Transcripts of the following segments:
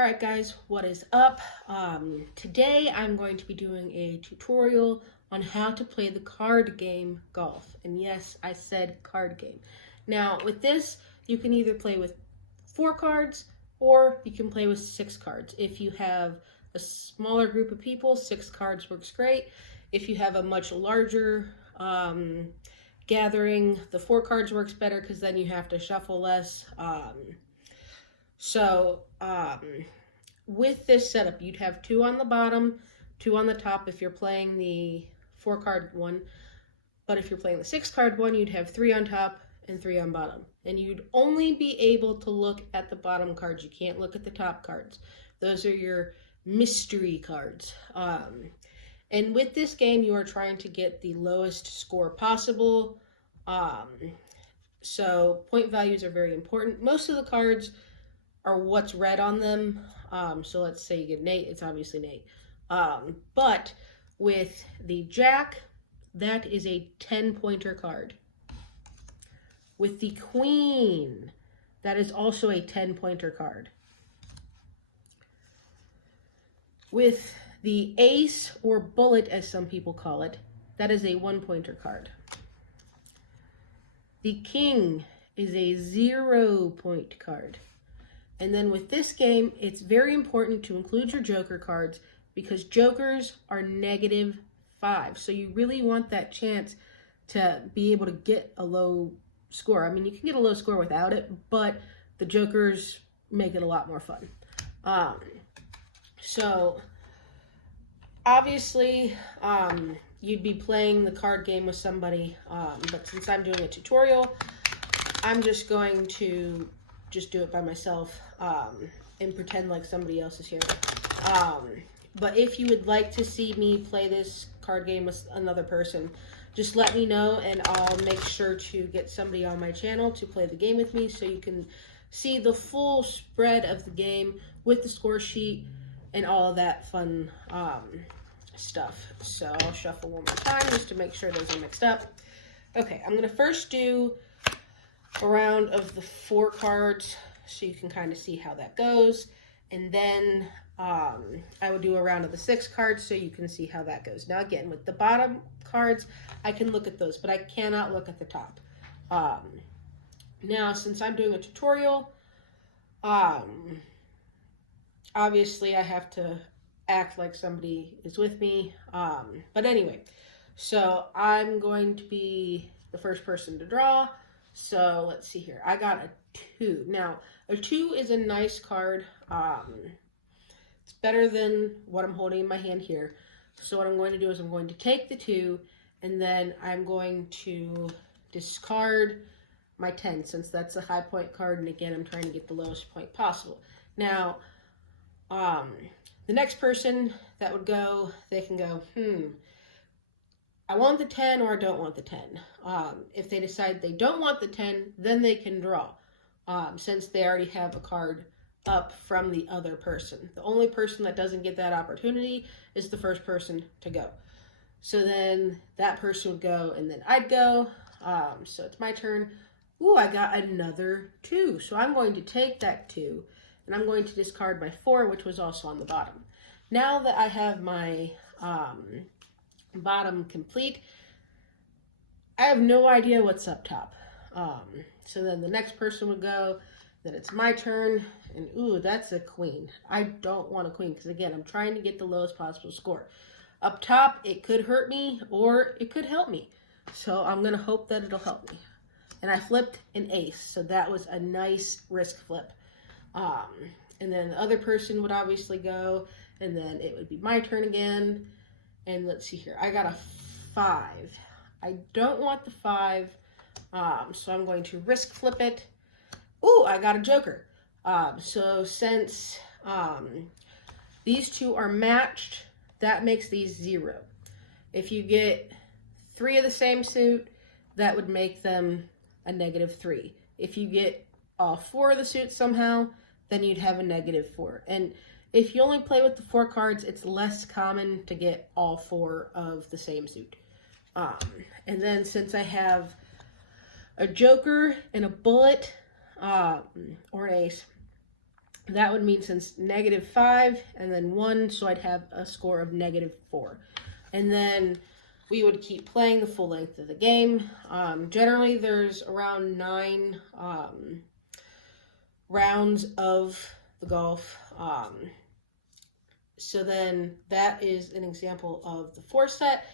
Alright guys, what is up? Today I'm going to be doing a tutorial on how to play the card game Golf. And yes, I said card game. Now with this, you can either play with 4 cards or you can play with 6 cards. If you have a smaller group of people, 6 cards works great. If you have a much larger gathering, the 4 cards works better because then you have to shuffle less. With this setup, you'd have 2 on the bottom, 2 on the top if you're playing the 4-card one. But if you're playing the 6-card one, you'd have 3 on top and 3 on bottom. And you'd only be able to look at the bottom cards. You can't look at the top cards. Those are your mystery cards. And with this game, you are trying to get the lowest score possible. So point values are very important. Most of the cards are what's red on them. So let's say you get an 8, it's obviously an 8. But with the Jack, that is a 10-pointer card. With the Queen, that is also a 10-pointer card. With the Ace, or Bullet as some people call it, that is a 1-pointer card. The King is a 0-point card. And then with this game, it's very important to include your Joker cards because Jokers are -5. So you really want that chance to be able to get a low score. I mean, you can get a low score without it, but the Jokers make it a lot more fun. So obviously, you'd be playing the card game with somebody, but since I'm doing a tutorial, I'm just going to do it by myself and pretend like somebody else is here. But if you would like to see me play this card game with another person, just let me know and I'll make sure to get somebody on my channel to play the game with me so you can see the full spread of the game with the score sheet and all of that fun stuff. So I'll shuffle one more time just to make sure those are mixed up. Okay, I'm going to first do a round of the 4 cards so you can kind of see how that goes. And then I would do a round of the 6 cards so you can see how that goes. Now again, with the bottom cards, I can look at those, but I cannot look at the top. Now, since I'm doing a tutorial, obviously I have to act like somebody is with me. But anyway, so I'm going to be the first person to draw. So let's see here. I got a 2. Now, a 2 is a nice card. It's better than what I'm holding in my hand here. So what I'm going to do is I'm going to take the 2 and then I'm going to discard my 10 since that's a high point card. And again, I'm trying to get the lowest point possible. Now, the next person that would go, they can go, I want the 10 or I don't want the 10. If they decide they don't want the 10, then they can draw, since they already have a card up from the other person. The only person that doesn't get that opportunity is the first person to go. So then that person would go and then I'd go. So it's my turn. Ooh, I got another 2. So I'm going to take that 2 and I'm going to discard my 4, which was also on the bottom. Now that I have my bottom complete, I have no idea what's up top. So then the next person would go, then it's my turn, and ooh, that's a queen. I don't want a queen because again, I'm trying to get the lowest possible score. Up top, it could hurt me or it could help me. So I'm gonna hope that it'll help me. And I flipped an ace, so that was a nice risk flip. And then the other person would obviously go, and then it would be my turn again. And let's see here, I got a 5. I don't want the 5, so I'm going to risk flip it. Ooh, I got a joker. So since these 2 are matched, that makes these 0. If you get 3 of the same suit, that would make them a -3. If you get all 4 of the suits somehow, then you'd have a -4. And if you only play with the 4 cards, it's less common to get all 4 of the same suit. And then since I have a joker and a bullet, or an ace, That would mean since -5 and then 1, so I'd have a score of -4. And then we would keep playing the full length of the game. Generally, there's around 9 rounds of the golf. So then that is an example of the 4 set.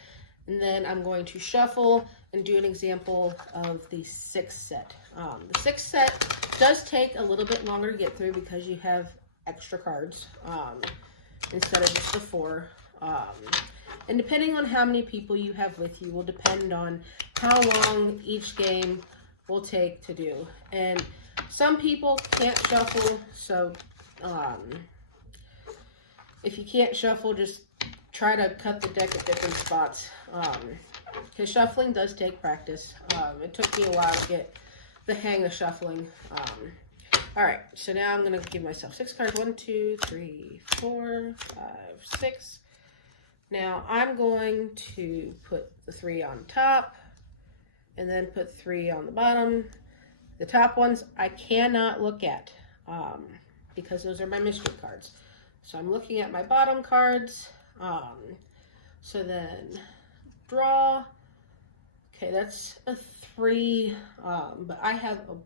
And then I'm going to shuffle and do an example of the 6 set. The 6 set does take a little bit longer to get through because you have extra cards instead of just the 4. And depending on how many people you have with you will depend on how long each game will take to do. And some people can't shuffle, so if you can't shuffle, just try to cut the deck at different spots. Because shuffling does take practice. It took me a while to get the hang of shuffling. Alright, so now I'm going to give myself 6 cards. 1, 2, 3, 4, 5, 6. Now I'm going to put the 3 on top and then put 3 on the bottom. The top ones I cannot look at because those are my mystery cards. So I'm looking at my bottom cards. So then draw. Okay, that's a 3, but I have a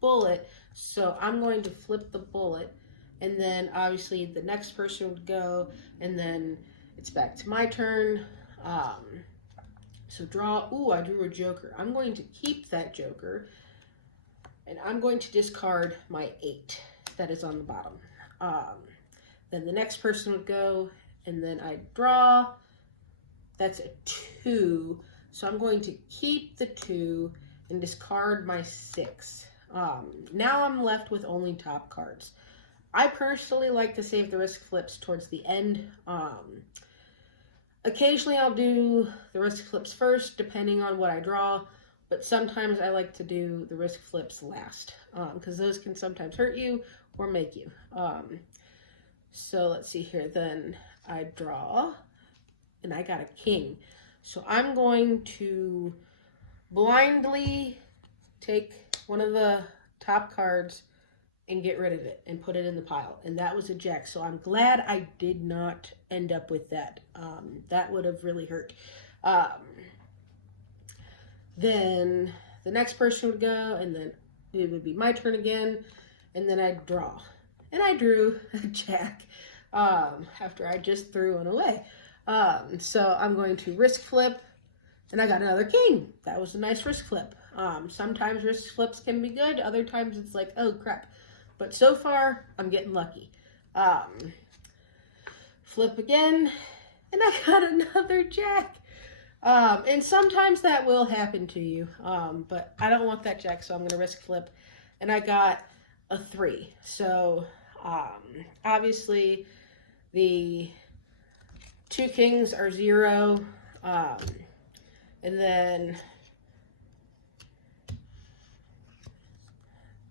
bullet, so I'm going to flip the bullet, and then obviously the next person would go, and then it's back to my turn. So draw. Ooh, I drew a joker. I'm going to keep that joker, and I'm going to discard my 8 that is on the bottom. Then the next person would go, and then I draw. That's a 2. So I'm going to keep the 2 and discard my 6. Now I'm left with only top cards. I personally like to save the risk flips towards the end. Occasionally I'll do the risk flips first, depending on what I draw. But sometimes I like to do the risk flips last, because those can sometimes hurt you or make you. So let's see here. Then I draw, and I got a king. So I'm going to blindly take one of the top cards and get rid of it and put it in the pile. And that was a jack. So I'm glad I did not end up with that. That would have really hurt. Then the next person would go, and then it would be my turn again. And then I'd draw. And I drew a jack after I just threw one away. So I'm going to risk flip, and I got another king. That was a nice risk flip. Sometimes risk flips can be good. Other times it's like, oh crap. But so far, I'm getting lucky. Flip again, and I got another jack. And sometimes that will happen to you. But I don't want that jack, so I'm going to risk flip. And I got a 3. So obviously the 2 kings are 0. And then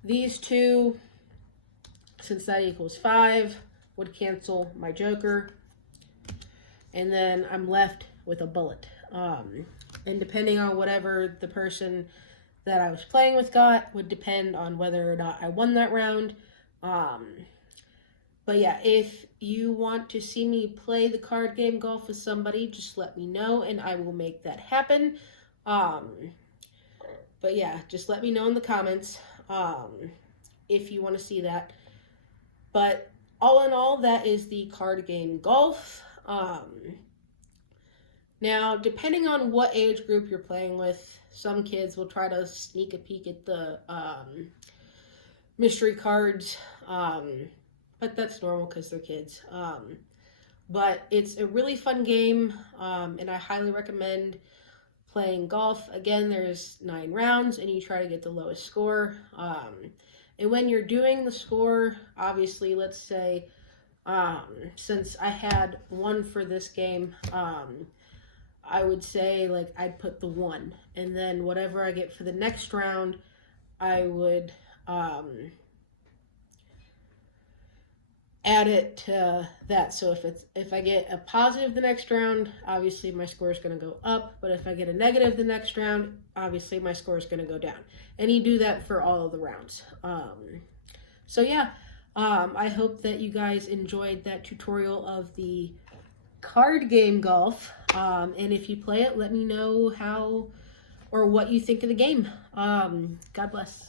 these 2, since that equals 5, would cancel my joker. And then I'm left with a bullet. And depending on whatever the person that I was playing with got would depend on whether or not I won that round. But yeah, if you want to see me play the card game golf with somebody, just let me know and I will make that happen. But yeah, just let me know in the comments if you want to see that. But all in all, that is the card game golf. Now, depending on what age group you're playing with, some kids will try to sneak a peek at the mystery cards. But that's normal because they're kids. But it's a really fun game, and I highly recommend playing golf. Again, there's 9 rounds, and you try to get the lowest score. And when you're doing the score, obviously, let's say, since I had 1 for this game, I would say, like, I'd put the 1. And then whatever I get for the next round, I would add it to that. So if I get a positive the next round, obviously my score is going to go up. But if I get a negative the next round, obviously my score is going to go down. And you do that for all of the rounds. So yeah, I hope that you guys enjoyed that tutorial of the card game golf. And if you play it, let me know how or what you think of the game. God bless.